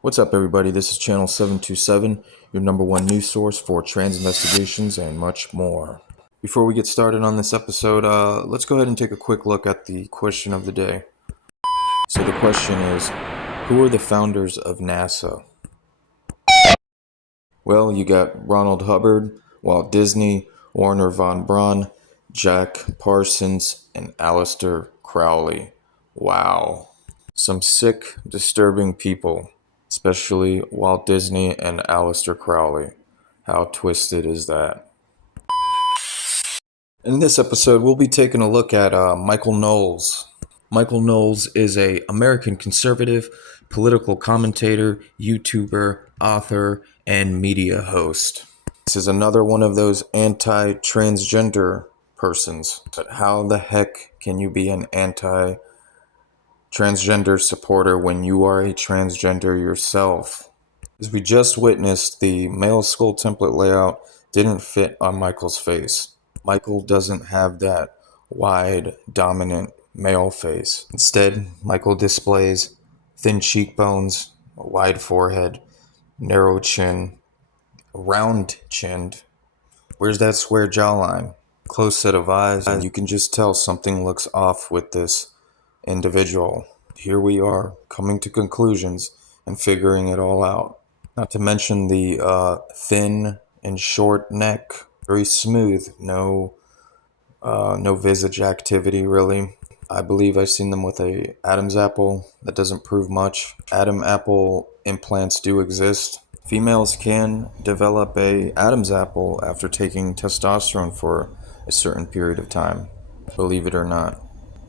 What's up, everybody? This is Channel 727, your number one news source for trans investigations and much more. Before we get started on this episode, let's go ahead and take a quick look at the question of the day. So the question is, who are the founders of NASA? Well, you got Ronald Hubbard, Walt Disney, Warner von Braun, Jack Parsons, and Aleister Crowley. Wow. Some sick, disturbing people, especially Walt Disney and Aleister Crowley. How twisted is that? In this episode, we'll be taking a look at Michael Knowles. Michael Knowles is an American conservative, political commentator, YouTuber, author, and media host. This is another one of those anti-transgender persons. But how the heck can you be an anti-transgender supporter when you are a transgender yourself? As we just witnessed, the male skull template layout didn't fit on Michael's face. Michael doesn't have that wide, dominant male face. Instead, Michael displays thin cheekbones, a wide forehead, narrow chin, a round-chinned. Where's that square jawline? Close set of eyes, and you can just tell something looks off with this individual. Here we are, coming to conclusions and figuring it all out. Not to mention the thin and short neck, very smooth, no visage activity really. I believe I've seen them with a Adam's apple. That doesn't prove much. Adam apple implants do exist. Females can develop a Adam's apple after taking testosterone for a certain period of time, believe it or not.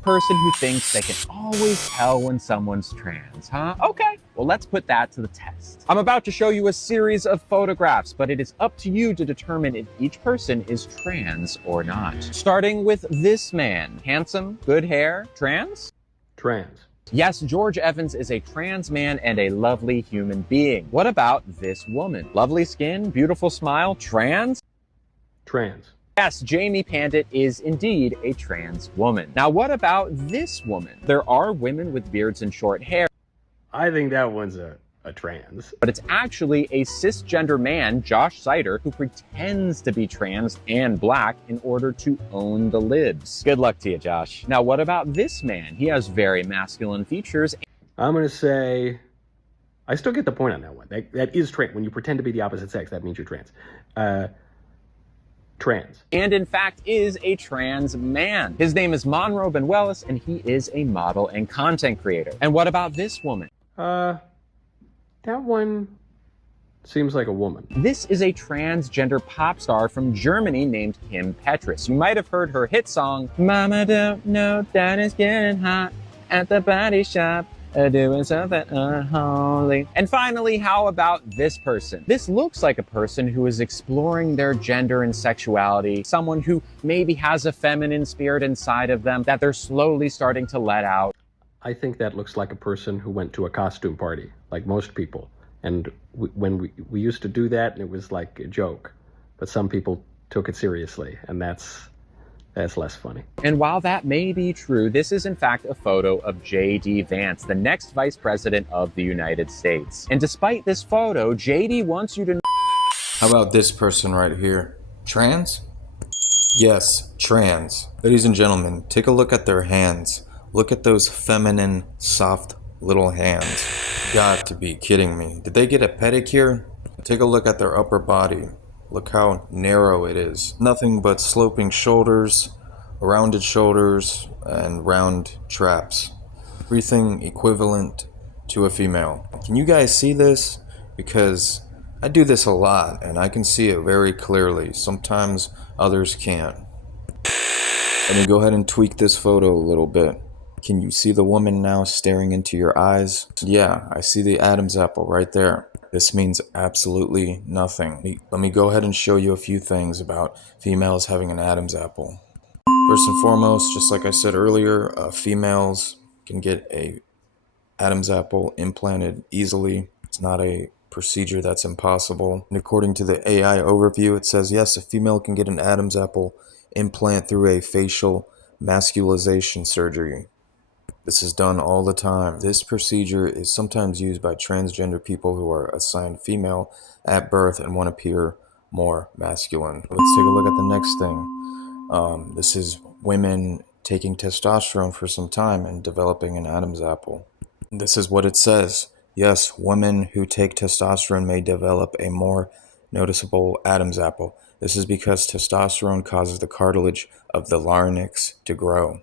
Person who thinks they can always tell when someone's trans, huh? Okay, well, let's put that to the test. I'm about to show you a series of photographs, but it is up to you to determine if each person is trans or not. Starting with this man. Handsome, good hair, trans? Trans. Yes, George Evans is a trans man and a lovely human being. What about this woman? Lovely skin, beautiful smile, trans? Trans. Yes, Jamie Pandit is indeed a trans woman. Now, what about this woman? There are women with beards and short hair. I think that one's a trans. But it's actually a cisgender man, Josh Sider, who pretends to be trans and black in order to own the libs. Good luck to you, Josh. Now, what about this man? He has very masculine features. I'm going to say, I still get the point on that one. That is trans. When you pretend to be the opposite sex, that means you're trans. Trans. And in fact is a trans man. His name is Monroe Benuelos, and he is a model and content creator. And what about this woman? That one seems like a woman. This is a transgender pop star from Germany named Kim Petras. You might have heard her hit song, Mama Don't Know That It's Getting Hot at the Body Shop. Doing something unholy. And finally, how about this person? This looks like a person who is exploring their gender and sexuality, someone who maybe has a feminine spirit inside of them that they're slowly starting to let out. I think that looks like a person who went to a costume party, like most people. And when we used to do that, and it was like a joke, but some people took it seriously, and that's less funny. And while that may be true, this is in fact a photo of J.D. Vance, the next vice president of the United States. And despite this photo, J.D. wants you to know. How about this person right here? Trans? Yes, trans. Ladies and gentlemen, take a look at their hands. Look at those feminine, soft little hands. Got to be kidding me. Did they get a pedicure? Take a look at their upper body. Look how narrow it is. Nothing but sloping shoulders, rounded shoulders, and round traps. Everything equivalent to a female. Can you guys see this? Because I do this a lot, and I can see it very clearly. Sometimes others can't. Let me go ahead and tweak this photo a little bit. Can you see the woman now staring into your eyes? Yeah, I see the Adam's apple right there. This means absolutely nothing. Let me go ahead and show you a few things about females having an Adam's apple. First and foremost, just like I said earlier, females can get a Adam's apple implanted easily. It's not a procedure that's impossible. And according to the AI overview, it says, yes, a female can get an Adam's apple implant through a facial masculization surgery. This is done all the time. This procedure is sometimes used by transgender people who are assigned female at birth and want to appear more masculine. Let's take a look at the next thing. This is women taking testosterone for some time and developing an Adam's apple. This is what it says. Yes, women who take testosterone may develop a more noticeable Adam's apple. This is because testosterone causes the cartilage of the larynx to grow.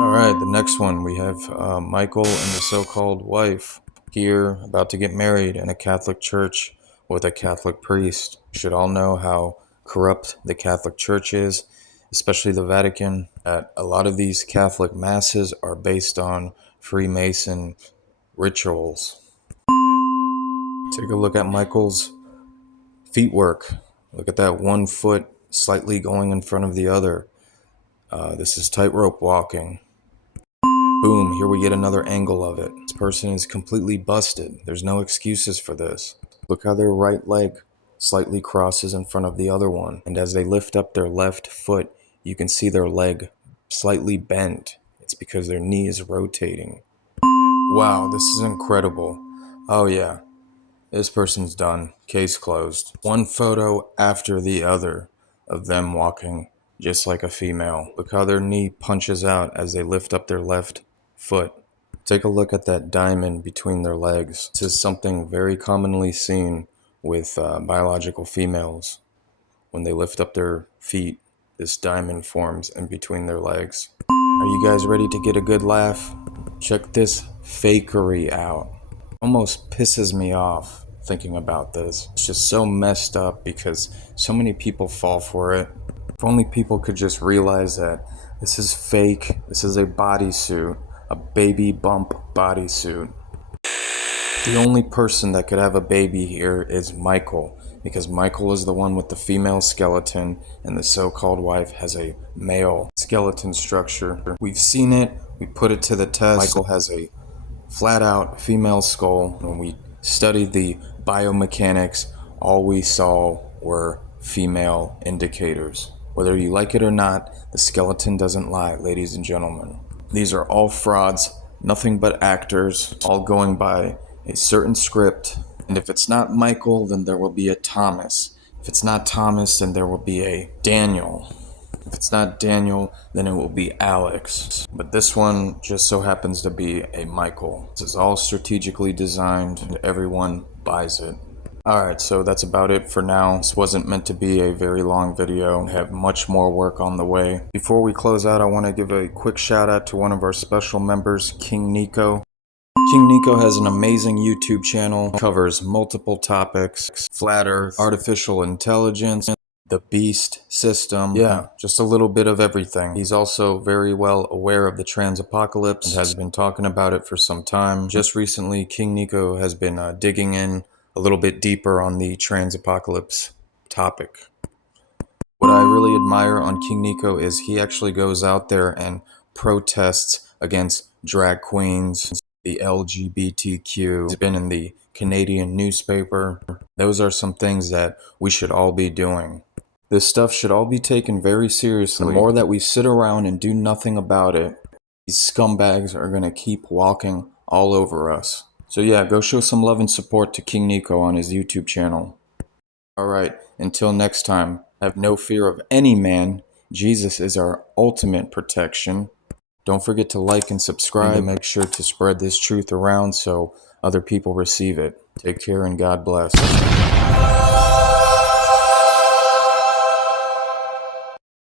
Alright, the next one we have Michael and the so-called wife here about to get married in a Catholic church with a Catholic priest. You should all know how corrupt the Catholic Church is, especially the Vatican. A lot of these Catholic masses are based on Freemason rituals. Take a look at Michael's feet work. Look at that one foot slightly going in front of the other. This is tightrope walking. Boom, here we get another angle of it. This person is completely busted. There's no excuses for this. Look how their right leg slightly crosses in front of the other one. And as they lift up their left foot, you can see their leg slightly bent. It's because their knee is rotating. Wow, this is incredible. Oh yeah, this person's done. Case closed. One photo after the other of them walking just like a female. Look how their knee punches out as they lift up their left foot. Take a look at that diamond between their legs. This is something very commonly seen with biological females. When they lift up their feet, this diamond forms in between their legs. Are you guys ready to get a good laugh? Check this fakery out. Almost pisses me off thinking about this. It's just so messed up because so many people fall for it. If only people could just realize that this is fake. This is a bodysuit, a baby bump bodysuit. The only person that could have a baby here is Michael, because Michael is the one with the female skeleton and the so-called wife has a male skeleton structure. We've seen it, we put it to the test. Michael has a flat-out female skull. When we studied the biomechanics, all we saw were female indicators. Whether you like it or not, the skeleton doesn't lie, ladies and gentlemen. These are all frauds, nothing but actors, all going by a certain script. And if it's not Michael, then there will be a Thomas. If it's not Thomas, then there will be a Daniel. If it's not Daniel, then it will be Alex. But this one just so happens to be a Michael. This is all strategically designed and everyone buys it. Alright, so that's about it for now. This wasn't meant to be a very long video. I have much more work on the way. Before we close out, I want to give a quick shout out to one of our special members, King Nico. King Nico has an amazing YouTube channel, covers multiple topics, flat earth, artificial intelligence, the beast system, yeah, just a little bit of everything. He's also very well aware of the trans apocalypse and has been talking about it for some time. Just recently, King Nico has been digging in a little bit deeper on the trans apocalypse topic. What I really admire on King Nico is he actually goes out there and protests against drag queens, the LGBTQ. He's been in the Canadian newspaper. Those are some things that we should all be doing. This stuff should all be taken very seriously. The more that we sit around and do nothing about it, these scumbags are going to keep walking all over us. So yeah, go show some love and support to King Nico on his YouTube channel. Alright, until next time, have no fear of any man. Jesus is our ultimate protection. Don't forget to like and subscribe and make sure to spread this truth around so other people receive it. Take care and God bless.